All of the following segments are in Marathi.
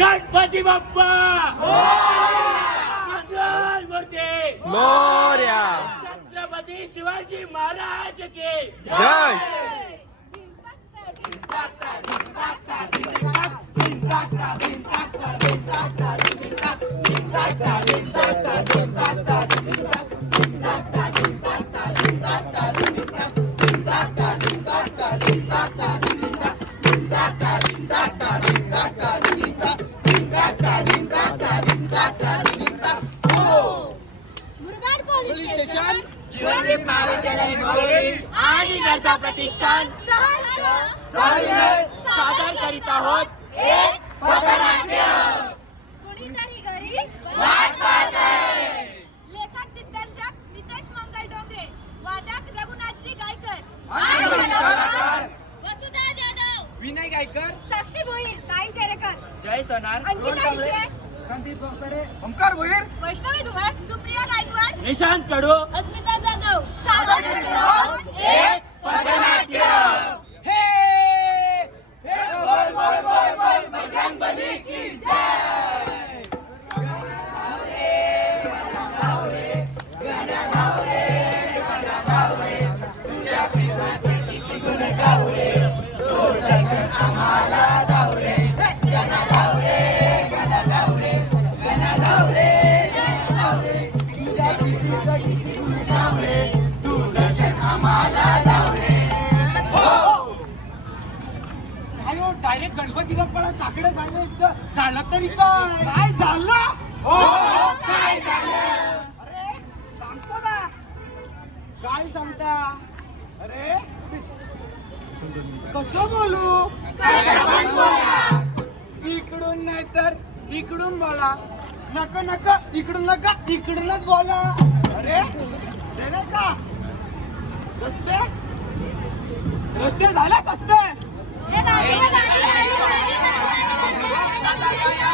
गणपती बाप्पा! मोर्या! छत्रपती शिवाजी महाराज की जय! मुरबाड सादर करीत आहोत. एक पथनाट्य कुणीतरी घरी वाट पाहतंय. लेखक दिग्दर्शक नितेश मंगल डोंगरे वादक रघुनाथजी गायकर वसुधा जाधव. विनय गायकर. साक्षी भोईर ताई सेरेकर. जय सोनार. अंकिता विषय. संदीप गोखडे ओमकार भोईर. वैष्णवी धुमाळ सुप्रिया गायकवाड निशांत कडू. अस्मिता जाधव. सादर करीत आहोत. एक पथनाट्य डायरेक्ट गणपती बाप्पाला साकडं इतकं झालं तरी काय? काय झालं? हो, हो काय झालं? अरे सांगतो ना. काय सांगता? अरे कसं बोलू? इकडून नाही तर इकडून बोला. नका नका इकडून नका इकडूनच बोला. अरे का? रस्ते? रस्ते झाल्याच असते हे गाडी, हे गाडी, गाडी, गाडी,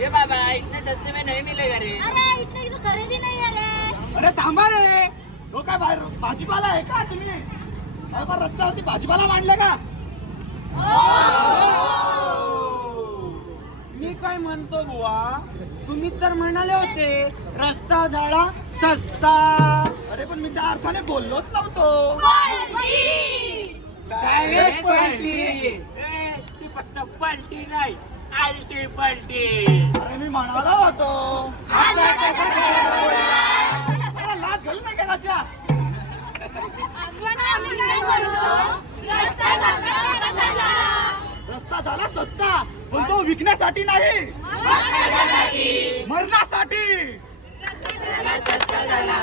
या, बाबा इतने सस्ते में नहीं मिलेगा रे। अरे इथं इथं खरेदी नाही आहे रे। अरे थांबा रे। तो काय बाहेर भाजीपाला आहे का तुम्ही? का रस्त्यावरती भाजीपाला मांडले का? मी काय म्हणतो बुवा? तुम्ही तर म्हणाले होते रस्ता झाला सस्ता. अरे पण मी त्या अर्थाने बोललोच नव्हतो. पलटी. ए, ती फक्त पलटी नाही आलटी पलटी. अरे मी म्हणालो होतो. अरे लाज घालू नका त्याच्या आपण आम्ही काय बोललो. रस्ता झाला सस्ता पण तो विकण्यासाठी नाही. झाला सत्ता झाला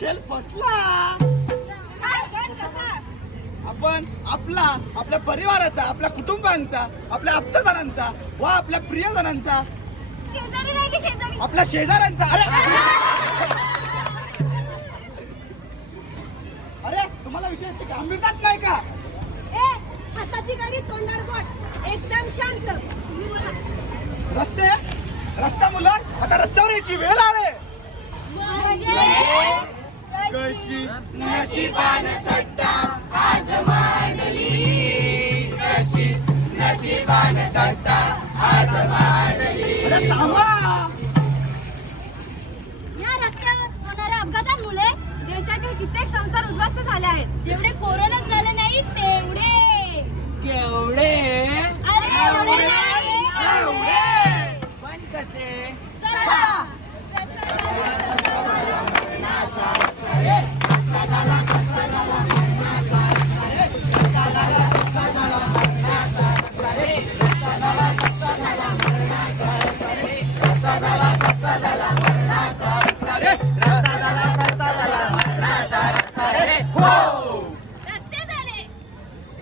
खेळ फसला. आपण आपला आपल्या परिवाराचा आपल्या कुटुंबांचा आपल्या आप्तजनांचा व आपल्या शेजारी आपल्या शेजाऱ्यांचा. अरे! अरे तुम्हाला विषयाची गंभीरताच नाही का? हाताची गाडी तोंडार बोट. एकदम शांत. रस्ते? रस्ता मुलं? आता रस्त्यावर यायची वेळ आले म्हणजे? कशी नशिबान थट्टा आज मांडली. कशी नशिबान थट्टा आज मांडली. या रस्त्यावर होणाऱ्या अपघातांमुळे देशातील कित्येक संसार उद्ध्वस्त झाले आहेत. जेवढे कोरोनात झाले नाही तेवढे. केवढे? अरे एवढे नाही एवढे? पण कसे? चला.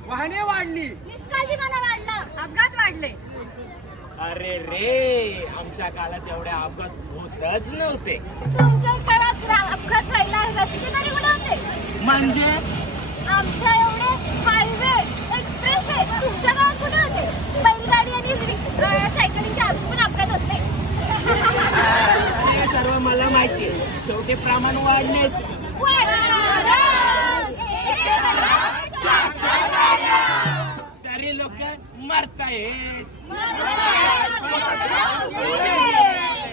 वाहने वाढली. अपघात वाढले. अरे रे आमच्या काळात एवढे अपघात होतच नव्हते. तुमच्या अपघात व्हायला रस्ते तरी होते म्हणजे? आमच्या एवढे हायवे एक्सप्रेस आहे तुमच्या काळात कुठे होते बैलगाडी आणि सायकलीच्या अजून पण अपघात होते हे सर्व मला माहितीये शेवटी प्रमाण वाढलेच तरी लोक मरतायत.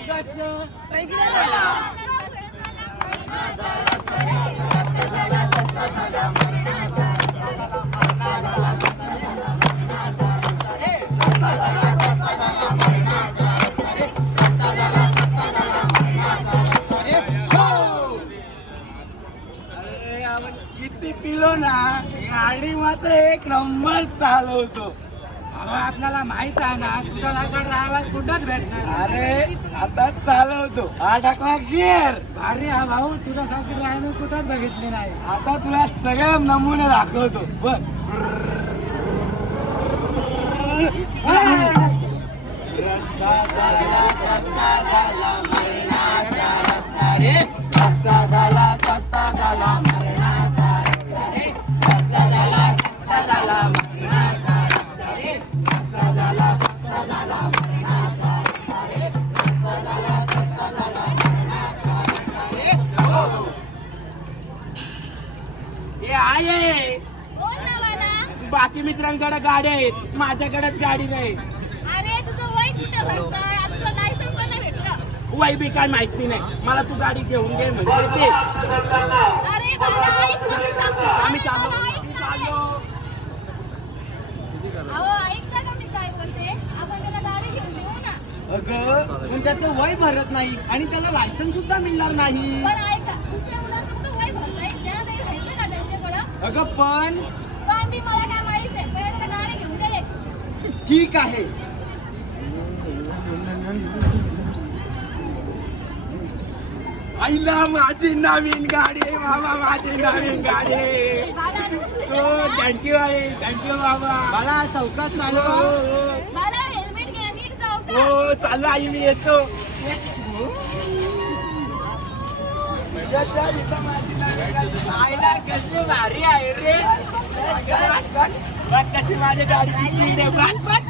कसं? गाडी मात्र एक नंबर चालवतो. अहो आपल्याला माहीत आहे ना तुझा सारखा ड्रायव्हर कुठंच भेटणार अरे आता चालवतो. हा टाकला गिअर अरे हा भाऊ तुझ्या सारखी ड्रायव्हर कुठंच बघितली नाही. आता तुला सगळे नमुने दाखवतो. बघ. रस्ता झाला सस्ता झाला मरणाचा रस्ता. रे मित्रांकडे गाड्या आहेत माझ्याकडेच गाडी नाही. अरे तुझं वय कुठं भरतंय आता तुझं लायसन पण नाही भेटलं. वय बी काय माहिती नाही. मला तू गाडी घेऊन दे म्हणजे ते. अरे मला ऐक मला सांगू. आम्ही अरे चाललो. मला ऐक आम्ही ना. चाललो. अहो ऐकता का मी काय बोलते? आपण त्याला गाडी घेऊन देऊ ना. अगं पण त्याचं वय भरत नाही आणि त्याला लायसन सुद्धा मिळणार नाही. पण ऐका. तुमच्या मुलाचं कुठं वय भरतंय? त्या काही राहिलं का त्यांच्याकडं? अगं पण पण ती मला काय माहीत आहे पहिले त्याला गाडी घेऊन दे ठीक आहे. आईला माझी नवीन गाडी बाबा माझी नवीन गाडी हो थँक्यू आई थँक्यू बाबा मला चौकात हो, चालवा हो, का हो चालू आई मी येतो. आईला कसली भारी आहे रे बघ कशी माझ्या गाडीची सीट आहे बघ बघ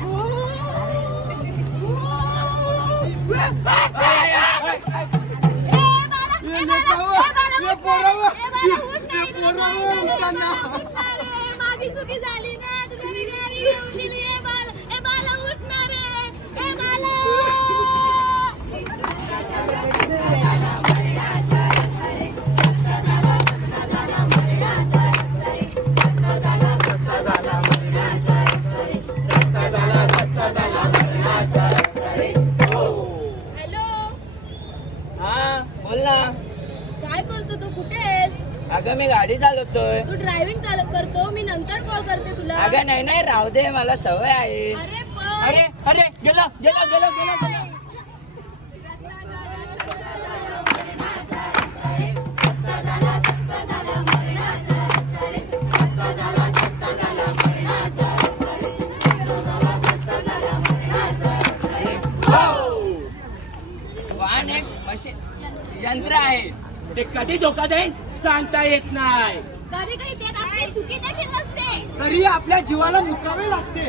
पोरावं, पोरावं, झाली ना गाडी चालवतोय. तू ड्रायव्हिंग चालक करतो मी नंतर कॉल करते तुला. अगं नाही नाही राहू दे मला सवय आहे. अरे पण अरे अरे गेला गेला गेला गेला गेला. वाहन एक मशीन यंत्र आहे. ते कधी धोका देईन सांगता येत नाही. कधी कधी त्यात आपली चुकी देखील नसते. तरी आपल्या जीवाला मुकावे लागते.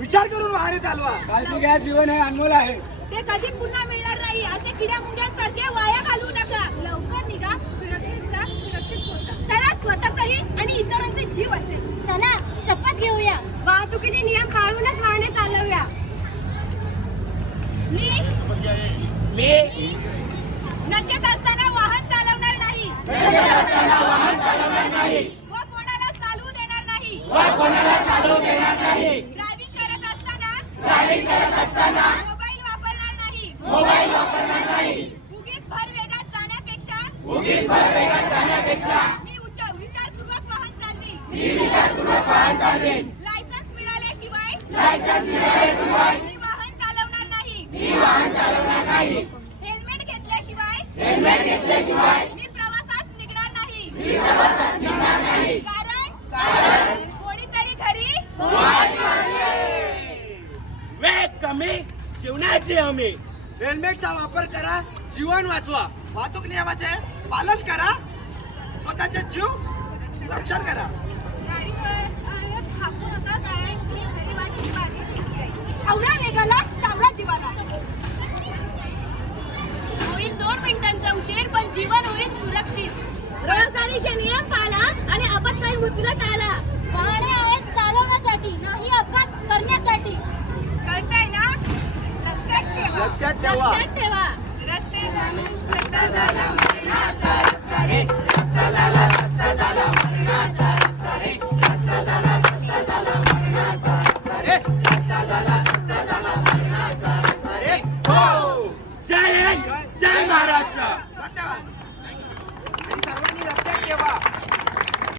विचार करून वाहने चालवा. काळजी घ्या जीवन हे अनमोल आहे. ते कधी पुन्हा मिळणार नाही. असे किड्या मुंग्यांसारखे वाया घालू नका. लवकर निघा सुरक्षित जा सुरक्षित पोहोचा. त्याला स्वतःचाही आणि इतरांचे जीव वाचेल चला शपथ घेऊया. वाहतुकीचे नियम पाळूनच वाहने चालवूया. मी मी नशेत असताना वाहन चालवणार नाही व कोणाला चालवू देणार नाही. कोणाला चालू देणार नाही. ड्रायव्हिंग करत असताना मोबाईल वापरणार नाही. मोबाईल वापरणार नाही. उगीच भर वेगात जाण्यापेक्षा उगीच भरवेगात जाण्यापेक्षा मी उच्च विचारपूर्वक वाहन चालवील मी विचारपूर्वक वाहन चालवेन. लायसन्स मिळाल्याशिवाय लायसन्स मिळाल्याशिवाय मी वाहन चालवणार नाही. मी वाहन चालवणार नाही. जीवनाची हमी हेल्मेटचा वापर करा जीवन वाचवा. वाहतूक नियमाचे पालन करा स्वतःचे जीव रक्षण करा. होईल दोन मिनिटांचा उशीर पण जीवन होईल सुरक्षित. रहदारीचे नियम पाळा आणि आपत्कालीन मृत्यूला टाळा. वाहने आहेत चालवण्यासाठी नाही अपघात करण्यासाठी कळतंय ना लक्षात ठेवा. रस्ते स्वतः झाला